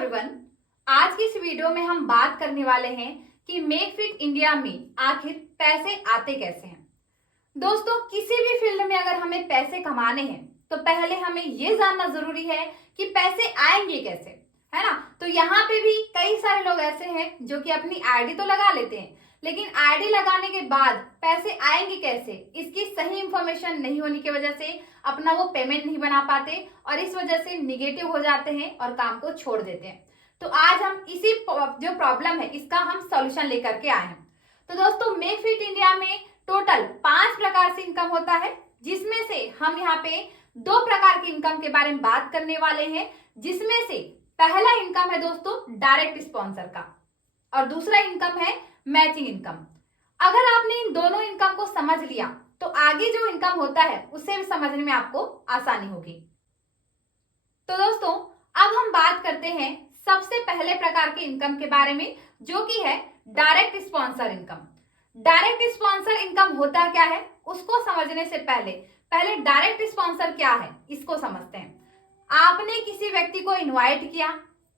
Everyone, आज की इस वीडियो में हम बात करने वाले हैं कि मेक फिट इंडिया में आखिर पैसे आते कैसे हैं। दोस्तों, किसी भी फील्ड में अगर हमें पैसे कमाने हैं तो पहले हमें ये जानना जरूरी है कि पैसे आएंगे कैसे, है ना। तो यहाँ पे भी कई सारे लोग ऐसे हैं जो कि अपनी आईडी तो लगा लेते हैं, लेकिन आईडी लगाने के बाद पैसे आएंगे कैसे, इसकी सही इंफॉर्मेशन नहीं होने की वजह से अपना वो पेमेंट नहीं बना पाते और इस वजह से निगेटिव हो जाते हैं और काम को छोड़ देते हैं। तो आज हम इसी जो प्रॉब्लम है इसका हम सॉल्यूशन लेकर के आए हैं। तो दोस्तों, मेक फिट इंडिया में टोटल 5 प्रकार से इनकम होता है, जिसमें से हम यहाँ पे 2 प्रकार की इनकम के बारे में बात करने वाले हैं, जिसमें से पहला इनकम है दोस्तों डायरेक्ट स्पॉन्सर का और दूसरा इनकम है मैचिंग इनकम। अगर आपने इन दोनों इनकम को समझ लिया तो आगे जो इनकम होता है उसे भी समझने में आपको आसानी होगी। तो दोस्तों, अब हम बात करते हैं सबसे पहले प्रकार के इनकम के बारे में, जो कि है direct sponsor income. Direct sponsor income होता क्या है उसको समझने से पहले डायरेक्ट स्पॉन्सर क्या है इसको समझते हैं। आपने किसी व्यक्ति को इनवाइट किया,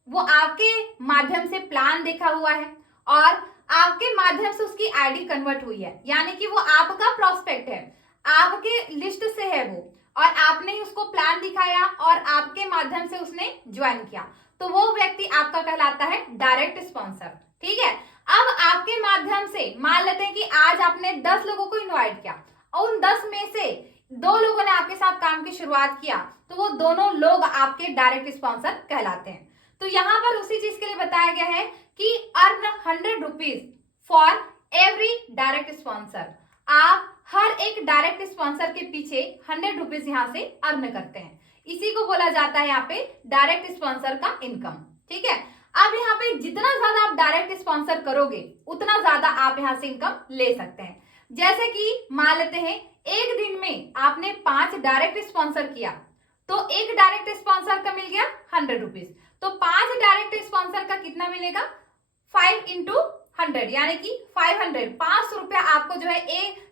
वो आपके माध्यम से प्लान देखा हुआ है और आपके माध्यम से उसकी आईडी कन्वर्ट हुई है, यानी कि वो आपका प्रोस्पेक्ट है, आपके लिस्ट से है वो, और आपने ही उसको प्लान दिखाया और आपके माध्यम से उसने ज्वाइन किया, तो वो व्यक्ति आपका कहलाता है डायरेक्ट स्पॉन्सर। ठीक है। अब आपके माध्यम से मान लेते हैं कि आज आपने 10 लोगों को इन्वाइट किया और उन 10 में से 2 लोगों ने आपके साथ काम की शुरुआत किया, तो वो दोनों लोग आपके डायरेक्ट स्पॉन्सर कहलाते हैं। तो यहाँ पर उसी चीज के लिए बताया गया है कि earn 100 rupees for every direct sponsor. आप हर एक डायरेक्ट स्पॉन्सर के पीछे 100 रुपीज यहाँ से अर्न करते हैं। इसी को बोला जाता है यहाँ पे डायरेक्ट स्पॉन्सर का इनकम। ठीक है। अब यहाँ पे जितना ज्यादा आप डायरेक्ट स्पॉन्सर करोगे उतना ज्यादा आप यहाँ से इनकम ले सकते हैं। जैसे कि मान लेते हैं एक दिन में आपने 5 डायरेक्ट स्पॉन्सर किया, तो एक डायरेक्ट स्पॉन्सर का मिल गया 100 रुपीज, तो 5 डायरेक्ट स्पॉन्सर का कितना मिलेगा 5 इंटू 100, यानी कि 500, 500 रुपया आपको जो है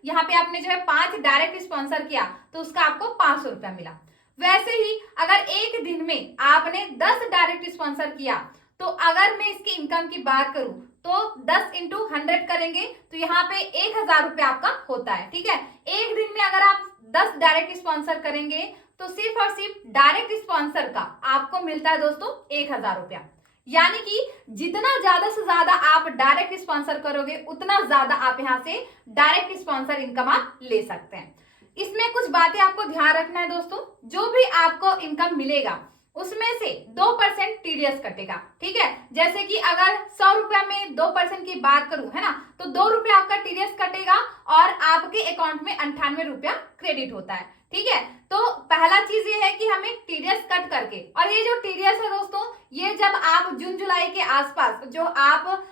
यहाँ पे आपने जो है 5 डायरेक्ट स्पॉन्सर किया तो उसका आपको 500 रुपया मिला। वैसे ही अगर एक दिन में आपने 10 डायरेक्ट स्पॉन्सर किया, तो अगर मैं इसकी इनकम की बात करूं तो 10 इंटू 100 करेंगे तो यहाँ पे 1000 रुपया आपका होता है। ठीक है। एक दिन में अगर आप 10 डायरेक्ट स्पॉन्सर करेंगे तो सिर्फ और सिर्फ डायरेक्ट स्पॉन्सर का आपको मिलता है दोस्तों 1000 रुपया। यानी कि जितना ज्यादा से ज्यादा आप डायरेक्ट स्पॉन्सर करोगे उतना ज्यादा आप यहाँ से डायरेक्ट स्पॉन्सर इनकम आप ले सकते हैं। इसमें कुछ बातें आपको ध्यान रखना है दोस्तों। जो भी आपको इनकम मिलेगा उसमें से 2% टीडीएस कटेगा। ठीक है। जैसे कि अगर 100 रुपया में 2% की बात करूं, है ना, तो 2 रुपया आपका टीडीएस कटेगा और आपके अकाउंट में 98 रुपया क्रेडिट होता है। ठीक है। तो पहला चीज ये है कि हमें टीडीएस कट करके, और ये जो टीडीएस है दोस्तों, ये जब आप जून जुलाई के आसपास जो आप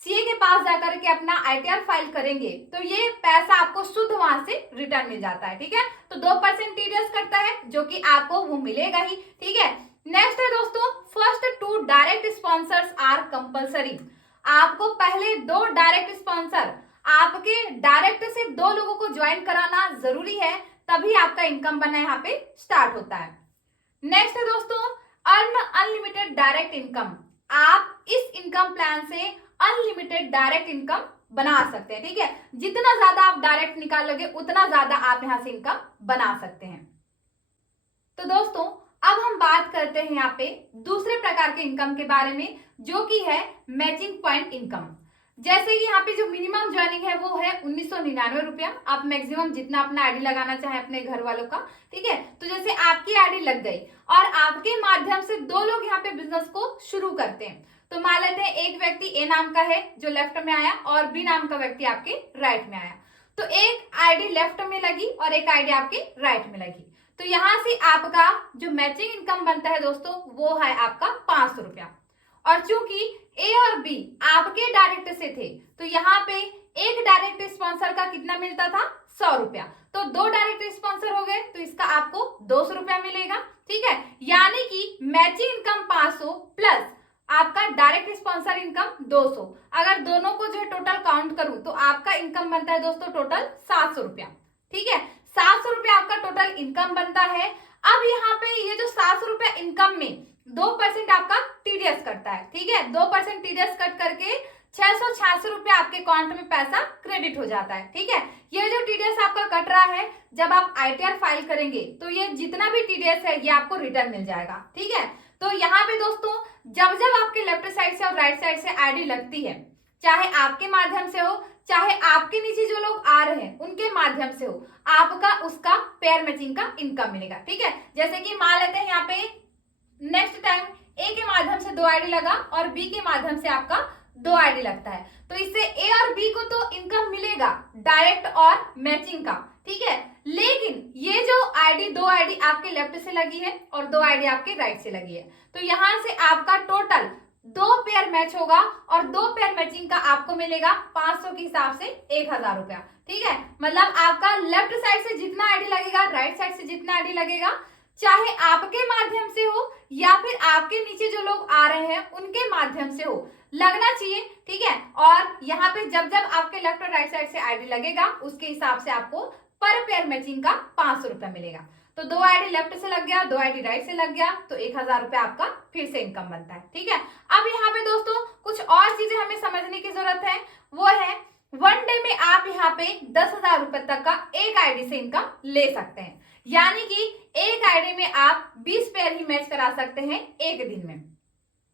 सीए के पास जाकर के अपना आईटीआर फाइल करेंगे तो ये पैसा आपको शुद्ध वहां से रिटर्न मिल जाता है। ठीक है। तो 2% टीडीएस कटता है जो कि आपको वो मिलेगा ही। ठीक है। नेक्स्ट है दोस्तों, first 2 direct sponsors are compulsory. आपको पहले 2 डायरेक्ट स्पॉन्सर, आपके डायरेक्ट से 2 लोगों को ज्वाइन कराना जरूरी है, तभी आपका इनकम बनना यहाँ पे स्टार्ट होता है। नेक्स्ट है दोस्तों, अर्न अनलिमिटेड डायरेक्ट इनकम। आप इस इनकम प्लान से अनलिमिटेड डायरेक्ट इनकम बना सकते हैं। ठीक है। जितना ज्यादा आप डायरेक्ट निकालोगे उतना ज्यादा आप यहाँ से इनकम बना सकते हैं। तो दोस्तों, अब हम बात करते हैं यहाँ पे दूसरे प्रकार के इनकम के बारे में, जो कि है मैचिंग पॉइंट इनकम। जैसे कि यहाँ पे जो मिनिमम ज्वाइनिंग है वो है 1999 रुपया। आप मैक्सिमम जितना अपना आईडी लगाना चाहे अपने घर वालों का। ठीक है। तो जैसे आपकी आईडी लग गई और आपके माध्यम से 2 लोग यहाँ पे बिजनेस को शुरू करते हैं, तो मान लेते हैं एक व्यक्ति ए नाम का है जो लेफ्ट में आया और बी नाम का व्यक्ति आपके राइट में आया, तो एक आईडी लेफ्ट में लगी और एक आईडी आपके राइट में लगी, तो यहाँ से आपका जो मैचिंग इनकम बनता है दोस्तों वो है आपका 500 रुपया। और चूंकि ए और बी आपके डायरेक्ट से थे तो यहाँ पे एक डायरेक्ट स्पॉन्सर का कितना मिलता था 100 रुपया, तो 2 डायरेक्ट स्पॉन्सर हो गए तो इसका आपको 200 रुपया मिलेगा। ठीक है। यानी कि मैचिंग इनकम 500 प्लस आपका डायरेक्ट स्पॉन्सर इनकम 200। अगर दोनों को जो है टोटल काउंट करूं तो आपका इनकम बनता है दोस्तों टोटल 700 रुपया। ठीक है। 700 रुपया आपका टोटल इनकम बनता है। अब यहाँ पे ये जो 700 रुपया इनकम में 2% आपका टीडीएस टीडीएस कटता है, ठीक है। 2% टीडीएस कट करके 686 रुपये आपके अकाउंट में पैसा क्रेडिट हो जाता है, ठीक है। ये जो टीडीएस आपका कट रहा है, जब आप आईटीआर फाइल करेंगे तो ये जितना भी टीडीएस है ये आपको रिटर्न मिल जाएगा, ठीक है। तो यहाँ पे दोस्तों जब जब आपके लेफ्ट साइड से और राइट साइड से आईडी लगती है, चाहे आपके माध्यम से हो चाहे आपके नीचे जो लोग आ रहे हैं उनके माध्यम से हो, आपका उसका पेयर मैचिंग का इनकम मिलेगा, ठीक है। जैसे कि मान लेते हैं यहाँ पे नेक्स्ट टाइम ए के माध्यम से 2 आईडी लगा और बी के माध्यम से आपका 2 आईडी लगता है, तो इससे ए और बी को तो इनकम मिलेगा डायरेक्ट और मैचिंग का, ठीक है। लेकिन ये जो आईडी 2 आईडी आपके लेफ्ट से लगी है और 2 आईडी आपके राइट से लगी है, तो यहां से आपका टोटल 2 पेयर मैच होगा और 2 पेयर मैचिंग का आपको मिलेगा 500 के हिसाब से 1000 रुपया, ठीक है। मतलब आपका लेफ्ट साइड से जितना आईडी लगेगा, राइट साइड से जितना आईडी लगेगा, चाहे आपके माध्यम से हो या फिर आपके नीचे जो लोग आ रहे हैं उनके माध्यम से हो, लगना चाहिए, ठीक है। और यहाँ पे जब जब आपके लेफ्ट और राइट साइड से आईडी लगेगा उसके हिसाब से आपको पर पेयर मैचिंग का 500 रुपया मिलेगा। तो 2 आईडी लेफ्ट से लग गया, 2 आईडी राइट से लग गया, तो 1000 रुपया आपका फिर से इनकम बनता है, ठीक है। अब यहाँ पे दोस्तों कुछ और चीजें हमें समझने की जरूरत है, वो है 1 डे में आप यहाँ पे 10,000 रुपए तक का एक आईडी से इनकम ले सकते हैं, यानी कि एक आईडी में आप 20 पेयर ही मैच करा सकते हैं एक दिन में।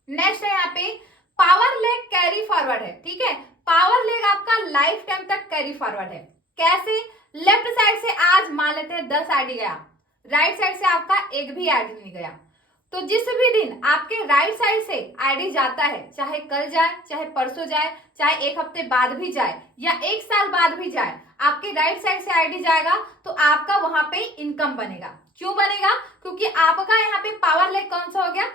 नेक्स्ट है यहाँ पे पावर लेग कैरी फॉरवर्ड है, ठीक है। पावर लेग आपका लाइफ टाइम तक कैरी फॉरवर्ड है। कैसे? लेफ्ट साइड से आज मान लेते हैं 10 आईडी गया, राइट साइड से आपका एक भी आईडी नहीं गया, तो जिस भी दिन आपके राइट साइड से आईडी जाता है, चाहे कल जाए, चाहे परसों जाए, चाहे एक हफ्ते बाद भी जाए या एक साल बाद भी जाए, आपके राइट साइड से आईडी जाएगा तो आपका वहां पे इनकम बनेगा। क्यों बनेगा? क्योंकि आपका यहाँ पे पावर लेग कौन सा हो गया,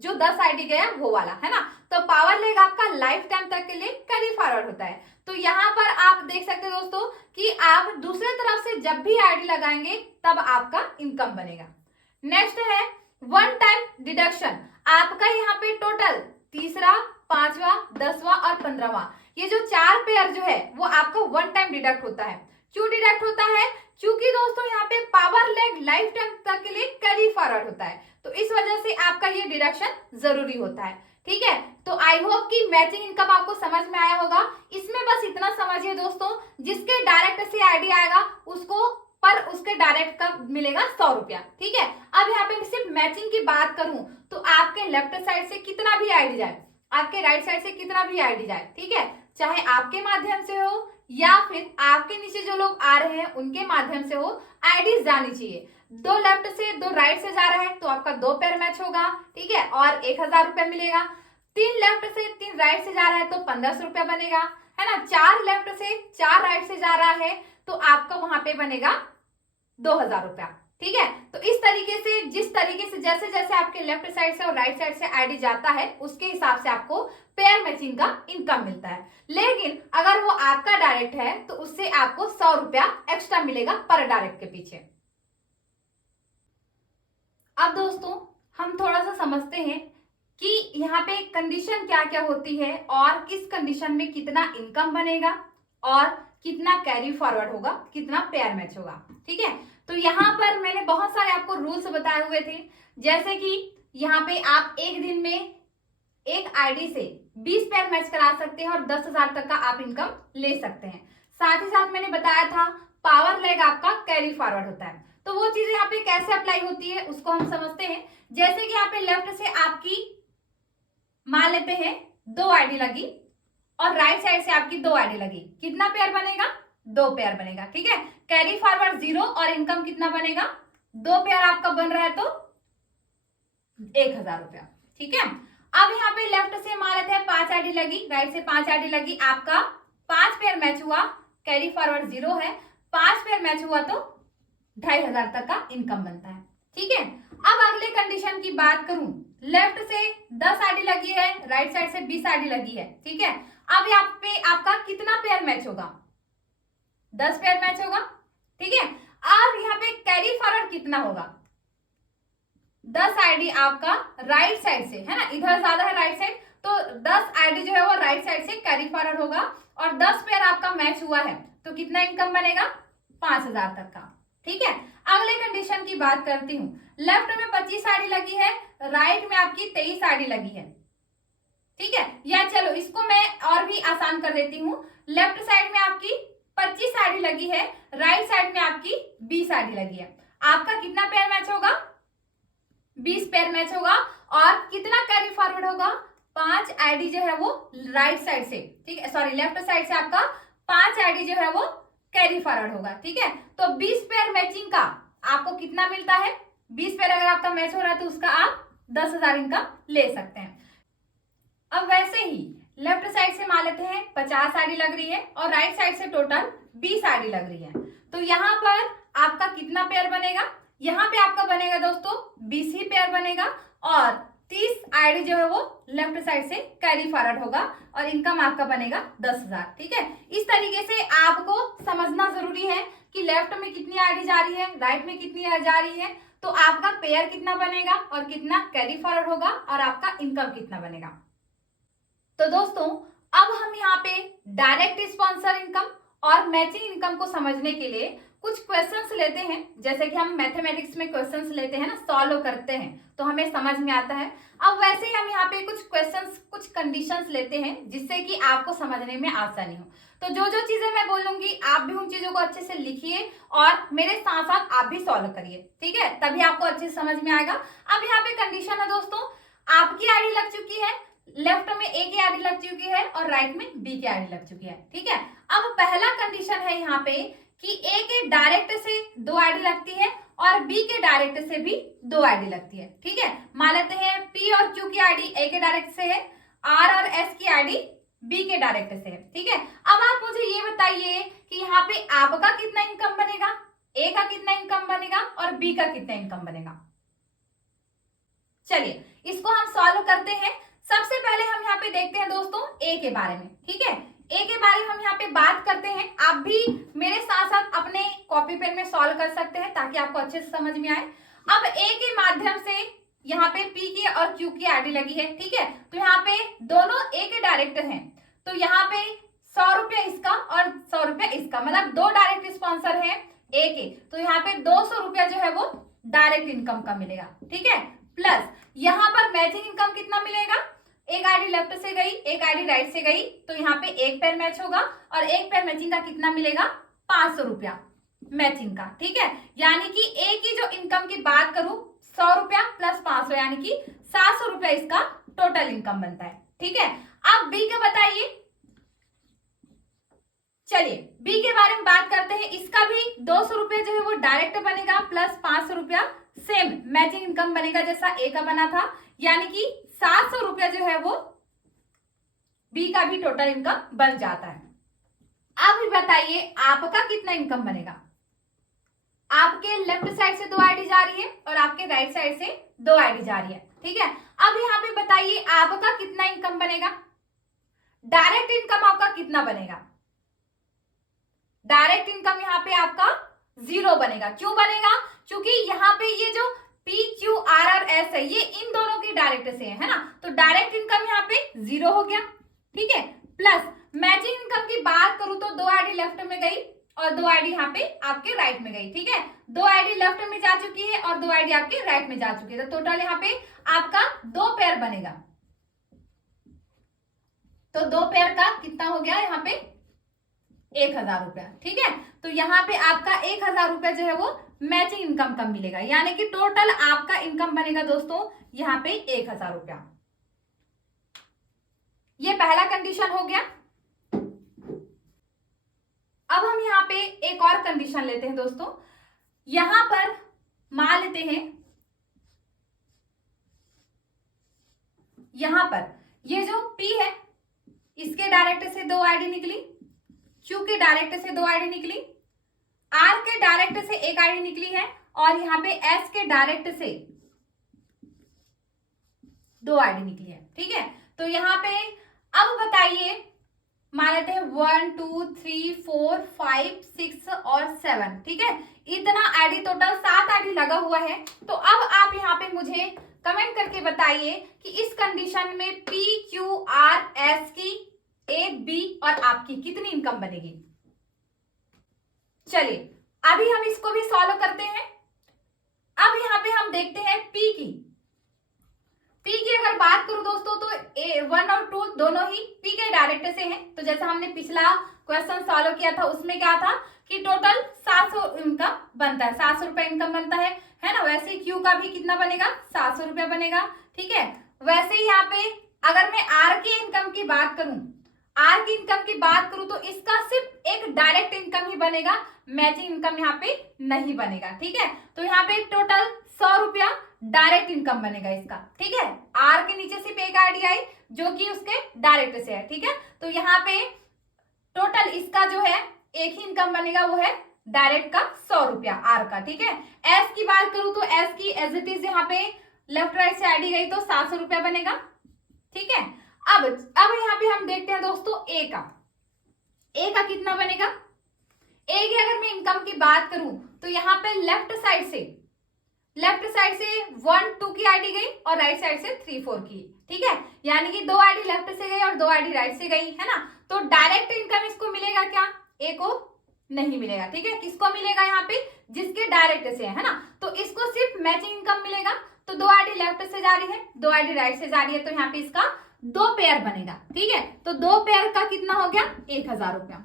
जो 10 आईडी गया वो वाला है ना। तो पावर लेग आपका लाइफ टाइम तक के लिए कैरी फॉरवर्ड होता है। तो यहाँ पर आप देख सकते हो दोस्तों कि आप दूसरे तरफ से जब भी आईडी लगाएंगे तब आपका इनकम बनेगा। नेक्स्ट है 1 टाइम डिडक्शन। आपका यहाँ पे टोटल तीसरा, 5वां, 10वां और 15वां ये जो 4 पेयर जो है वो आपका 1 टाइम डिडक्ट होता है। क्यों डिडक्ट होता है? क्योंकि दोस्तों यहाँ पे पावर लेग लाइफ टाइम तक के लिए कैरी फॉरवर्ड होता है, तो इस वजह से आपका ये डिडक्शन जरूरी होता है, ठीक है। तो आई होप कि मैचिंग इनकम आपको समझ में आया होगा। इसमें बस इतना समझिए दोस्तों, जिसके डायरेक्ट से आईडी आएगा उसको पर उसके डायरेक्ट का मिलेगा 100 रुपया, ठीक है। अब यहाँ पे सिर्फ मैचिंग की बात करूं तो आपके लेफ्ट साइड से कितना भी आईडी जाए, आपके राइट साइड से कितना भी आईडी जाए, ठीक है, चाहे आपके माध्यम से हो या फिर आपके नीचे जो लोग आ रहे हैं उनके माध्यम से हो, आईडी जानी चाहिए। 2 लेफ्ट से 2 राइट से जा रहा है तो आपका 2 पेयर मैच होगा, ठीक है, और 1000 रुपया मिलेगा। 3 लेफ्ट से 3 राइट से जा रहा है तो 1500 रुपया बनेगा, है ना। 4 लेफ्ट से 4 राइट से जा रहा है तो आपका वहां पे बनेगा 2000 रुपया, ठीक है। तो इस तरीके से, जिस तरीके से जैसे जैसे आपके लेफ्ट साइड से और राइट साइड से आईडी जाता है उसके हिसाब से आपको पेयर मैचिंग का इनकम मिलता है। लेकिन अगर वो आपका डायरेक्ट है तो उससे आपको 100 रुपया एक्स्ट्रा मिलेगा पर डायरेक्ट के पीछे। अब दोस्तों हम थोड़ा सा समझते हैं कि यहाँ पे कंडीशन क्या क्या होती है और किस कंडीशन में कितना इनकम बनेगा और कितना कैरी फॉरवर्ड होगा, कितना पेयर मैच होगा, ठीक है। तो यहाँ पर मैंने बहुत सारे आपको रूल्स बताए हुए थे, जैसे कि यहाँ पे आप एक दिन में एक आईडी से 20 पेयर मैच करा सकते हैं और 10,000 तक का आप इनकम ले सकते हैं। साथ ही साथ मैंने बताया था पावर लेग आपका कैरी फॉरवर्ड होता है। तो वो चीजें यहाँ पे कैसे अप्लाई होती है उसको हम समझते हैं। जैसे कि यहाँ पे लेफ्ट से आपकी मान लेते हैं 2 आईडी लगी और राइट साइड से आपकी 2 आईडी लगी, कितना पेयर बनेगा? 2 पेयर बनेगा, ठीक है। कैरी फॉरवर्ड 0 और इनकम कितना बनेगा? 2 पेयर आपका बन रहा है तो 1000 रुपया, ठीक है। अब यहाँ पे लेफ्ट से मान लेते हैं 5 आईडी लगी, राइट से 5 आईडी लगी, आपका 5 पेयर मैच हुआ, कैरी फॉरवर्ड 0 है, 5 पेयर मैच हुआ तो 2500 तक का इनकम बनता है, ठीक है। अब अगले कंडीशन की बात करूं, लेफ्ट से 10 आईडी लगी है, राइट साइड से 20 आईडी लगी है, ठीक है। अब यहाँ पे आपका कितना पेयर मैच होगा? 10 पेयर मैच होगा, ठीक है। और यहाँ पे कैरी फॉरवर्ड कितना होगा? 10 आईडी आपका राइट साइड से है ना, इधर ज्यादा है राइट साइड, तो 10 आईडी जो है वो राइट साइड से कैरी फॉरवर्ड होगा और 10 पेयर आपका मैच हुआ है तो कितना इनकम बनेगा? 5000 तक का, ठीक है। अगले कंडीशन की बात करती हूँ, लेफ्ट में 25 आईडी लगी है, राइट में आपकी 23 आईडी लगी है, ठीक है। या चलो इसको मैं और भी आसान कर देती हूँ। लेफ्ट साइड में आपकी 25 आईडी लगी है, राइट साइड में आपकी 20 आईडी लगी है। आपका कितना पेयर मैच होगा? 20 पेयर मैच होगा। और कितना कैरी फॉरवर्ड होगा? 5 आईडी जो है वो राइट साइड से, ठीक है, सॉरी लेफ्ट साइड से आपका 5 आईडी जो है वो कैरी फॉरवर्ड होगा। ठीक है, तो 20 पेयर मैचिंग का आपको कितना मिलता है? 20 पेयर अगर आपका मैच हो रहा है तो उसका आप 10,000 इनकम ले सकते हैं। अब वैसे ही लेफ्ट साइड से मान लेते हैं 50 आईडी लग रही है और राइट साइड से टोटल 20 आईडी लग रही है। तो यहाँ पर आपका कितना पेयर बनेगा? यहाँ पे आपका बनेगा दोस्तों 20 ही पेयर बनेगा और 30 आईडी जो है वो लेफ्ट साइड से कैरी फॉरवर्ड होगा और इनकम आपका बनेगा 10,000। ठीक है, इस तरीके से आपको समझना जरूरी है कि लेफ्ट में कितनी आईडी जा रही है, राइट में कितनी जा रही है, तो आपका पेयर कितना बनेगा और कितना कैरी फॉरवर्ड होगा और आपका इनकम कितना बनेगा। तो दोस्तों अब हम यहाँ पे डायरेक्ट स्पॉन्सर इनकम और मैचिंग इनकम को समझने के लिए कुछ क्वेश्चंस लेते हैं। जैसे कि हम मैथमेटिक्स में क्वेश्चंस लेते हैं ना, सॉल्व करते हैं तो हमें समझ में आता है। अब वैसे ही हम यहाँ पे कुछ क्वेश्चंस, कुछ कंडीशंस लेते हैं जिससे कि आपको समझने में आसानी हो। तो जो जो चीजें मैं बोलूंगी आप भी उन चीजों को अच्छे से लिखिए और मेरे साथ साथ आप भी सॉल्व करिए। ठीक है, तभी आपको अच्छे से समझ में आएगा। अब यहाँ पे कंडीशन है दोस्तों, आपकी आईडी लग चुकी है, लेफ्ट में ए की आईडी लग चुकी है और राइट में बी की आईडी लग चुकी है। ठीक है, अब पहला कंडीशन है यहाँ पे कि ए के डायरेक्ट से 2 आईडी लगती है और बी के डायरेक्ट से भी 2 आईडी लगती है। ठीक है, मान लेते हैं पी और क्यू की आईडी ए के डायरेक्ट से है, आर और एस की आईडी बी के डायरेक्ट से है। ठीक है, अब आप मुझे ये बताइए कि यहाँ पे आपका कितना इनकम बनेगा, ए का कितना इनकम बनेगा और बी का कितना इनकम बनेगा। चलिए इसको हम सॉल्व करते हैं। सबसे पहले हम यहाँ पे देखते हैं दोस्तों ए के बारे में। ठीक है, ए के बारे में हम यहाँ पे बात करते हैं। आप भी मेरे साथ साथ अपने कॉपी पेन में सॉल्व कर सकते हैं ताकि आपको अच्छे से समझ में आए। अब ए के माध्यम से यहाँ पे पी की और क्यू की आईडी लगी है। ठीक है, तो यहाँ पे दोनों ए के डायरेक्ट हैं, तो यहाँ पे 100 रुपया इसका और 100 रुपया इसका, मतलब 2 डायरेक्ट स्पॉन्सर है ए के, तो यहाँ पे 200 रुपया जो है वो डायरेक्ट इनकम का मिलेगा। ठीक है, प्लस यहाँ पर मैचिंग इनकम कितना मिलेगा? एक आईडी लेफ्ट से गई, एक आईडी राइट से गई, तो यहाँ पे एक पेयर मैच होगा और एक पेयर मैचिंग का कितना मिलेगा? 500 रुपया मैचिंग का। ठीक है, यानी कि ए की जो इनकम की बात करूं 100 रुपया प्लस 500 यानी कि 700 रुपया इसका टोटल इनकम बनता है। ठीक है, अब बी का बताइए। चलिए बी के बारे में बात करते हैं। इसका भी 200 रुपया जो है वो डायरेक्ट बनेगा प्लस 500 रुपया सेम मैचिंग इनकम बनेगा जैसा ए का बना था, यानी कि 700 रुपया जो है वो बी का भी टोटल इनकम बन जाता है। अब बताइए आपका कितना इनकम बनेगा। आपके लेफ्ट साइड से 2 आईडी जा रही है और आपके राइट साइड से 2 आईडी जा रही है। ठीक है, अब यहाँ पे बताइए आपका कितना इनकम बनेगा। डायरेक्ट इनकम आपका कितना बनेगा? डायरेक्ट इनकम यहाँ पे आपका 0 बनेगा। क्यों बनेगा? क्योंकि यहाँ पे ये जो पी क्यू आर और एस है ये इन दोनों की डायरेक्ट से है ना, तो डायरेक्ट इनकम यहाँ पे 0 हो गया। ठीक है, प्लस मैचिंग इनकम की बात करूं तो 2 आईडी लेफ्ट में गई और 2 आईडी यहाँ पे आपके राइट में गई। ठीक है, 2 आईडी लेफ्ट में जा चुकी है और 2 आईडी आपके राइट में जा चुकी है, तो टोटल यहाँ पे आपका 2 पेयर बनेगा। तो 2 पेयर का कितना हो गया यहाँ पे? 1000 रुपया। ठीक है, तो यहाँ पे आपका 1000 रुपया जो है वो मैचिंग इनकम का मिलेगा, यानी कि टोटल आपका इनकम बनेगा दोस्तों यहाँ पे 1000 रुपया। ये पहला कंडीशन हो गया। अब हम यहाँ पे एक और कंडीशन लेते हैं दोस्तों। यहां पर मान लेते हैं यहां पर ये जो P है इसके डायरेक्ट से 2 आईडी निकली, Q के डायरेक्ट से 2 आईडी निकली, R के डायरेक्ट से 1 आईडी निकली है और यहाँ पे S के डायरेक्ट से 2 आईडी निकली है। ठीक है, तो यहाँ पे अब बताइए मान लेते हैं 1 2 3 4 5 6 और 7। ठीक है, इतना आईडी टोटल 7 आईडी लगा हुआ है। तो अब आप यहाँ पे मुझे कमेंट करके बताइए कि इस कंडीशन में P Q R S की A B और आपकी कितनी इनकम बनेगी। चलिए अभी हम इसको भी सॉल्व करते हैं। अब यहाँ पे हम देखते हैं P की अगर बात करूं दोस्तों तो 1 और दोनों ही पी के डायरेक्ट से हैं। तो जैसा हमने पिछला क्वेश्चन सॉल्व किया था उसमें क्या था कि टोटल 700 इनकम बनता है, 700 रुपए इनकम बनता है ना। वैसे ही क्यू का भी कितना बनेगा, 700 रुपया बनेगा, ठीक है। वैसे ही यहाँ पे अगर मैं आर की इनकम की बात करूं, आर की इनकम की बात करूं तो इसका सिर्फ एक डायरेक्ट इनकम ही बनेगा, मैचिंग इनकम यहाँ पे नहीं बनेगा, ठीक है। तो यहाँ पे टोटल 100 रुपया डायरेक्ट इनकम बनेगा इसका, ठीक है। आर के नीचे सिर्फ एक आईडी आई जो कि उसके डायरेक्ट से है, ठीक है। तो यहाँ पे टोटल इसका जो है एक ही इनकम बनेगा, वो है डायरेक्ट का 100 रुपया आर का, ठीक है। एस की बात करूं तो एस की एज इट इज यहाँ पे लेफ्ट राइट से आईडी गई तो 700 रुपया बनेगा, ठीक है। अब यहाँ पे हम देखते हैं दोस्तों ए का कितना बनेगा। ए की अगर मैं इनकम की बात करूं तो यहाँ पे लेफ्ट साइड से 1 2 की आईडी गई और राइट साइड से 3 4 की, ठीक है। यानी कि 2 आईडी लेफ्ट से गई और 2 आईडी राइट से गई, है ना। तो डायरेक्ट इनकम इसको मिलेगा क्या, ए को नहीं मिलेगा, ठीक है। किसको मिलेगा यहाँ पे, जिसके डायरेक्ट से है ना। तो इसको सिर्फ मैचिंग इनकम मिलेगा। तो 2 आईडी लेफ्ट से जा रही है, 2 आईडी राइट से जा रही है, तो यहाँ पे इसका 2 पेयर बनेगा, ठीक है। तो 2 पेयर का कितना हो गया, 1000 रुपया,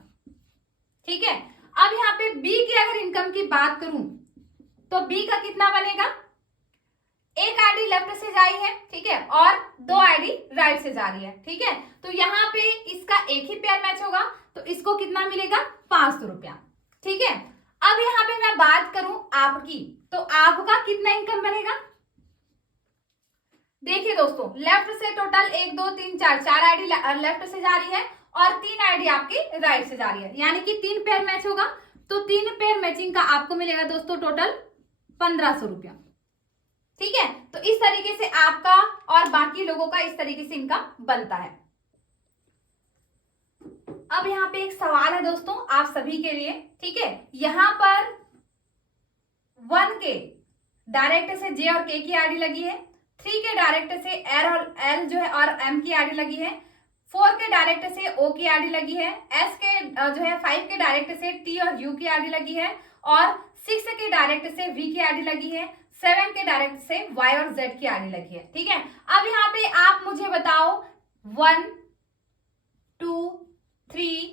ठीक है। अब यहाँ पे बी की अगर इनकम की बात करूं तो बी का कितना बनेगा, एक आईडी लेफ्ट से जा रही है, ठीक है, और 2 आईडी राइट से जा रही है, ठीक है। तो यहाँ पे इसका एक ही पेयर मैच होगा, तो इसको कितना मिलेगा, 500 रुपया, ठीक है। अब यहाँ पे मैं बात करूं आपकी, तो आपका कितना इनकम बनेगा। देखिए दोस्तों, लेफ्ट से टोटल 1 2 3 4 आईडी लेफ्ट से जा रही है और 3 आईडी आपकी राइट से जा रही है, यानी कि 3 पेयर मैच होगा। तो 3 पेयर मैचिंग का आपको मिलेगा दोस्तों टोटल 1500 रुपया, ठीक है। तो इस तरीके से आपका और बाकी लोगों का इस तरीके से इनकम बनता है। अब यहाँ पे एक सवाल है दोस्तों आप सभी के लिए, ठीक है। यहाँ पर 1 के डायरेक्ट से जे और के की आईडी लगी है, 3 के डायरेक्ट से एल जो है और एम की आईडी लगी है, 4 के डायरेक्ट से ओ की आईडी लगी है, एस के जो है 5 के डायरेक्ट से टी और यू की आईडी लगी है, और 6 के डायरेक्ट से वी की आईडी लगी है, 7 के डायरेक्ट से वाई और जेड की आईडी लगी है, ठीक है। अब यहाँ पे आप मुझे बताओ 1 2 3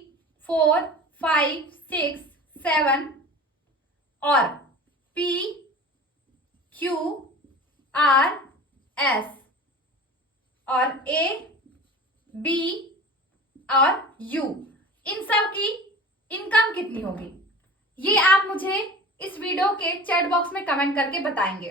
4 5 6 7 और P Q R S और A B और U, इन सब की इनकम कितनी होगी, ये आप मुझे इस वीडियो के चैट बॉक्स में कमेंट करके बताएंगे।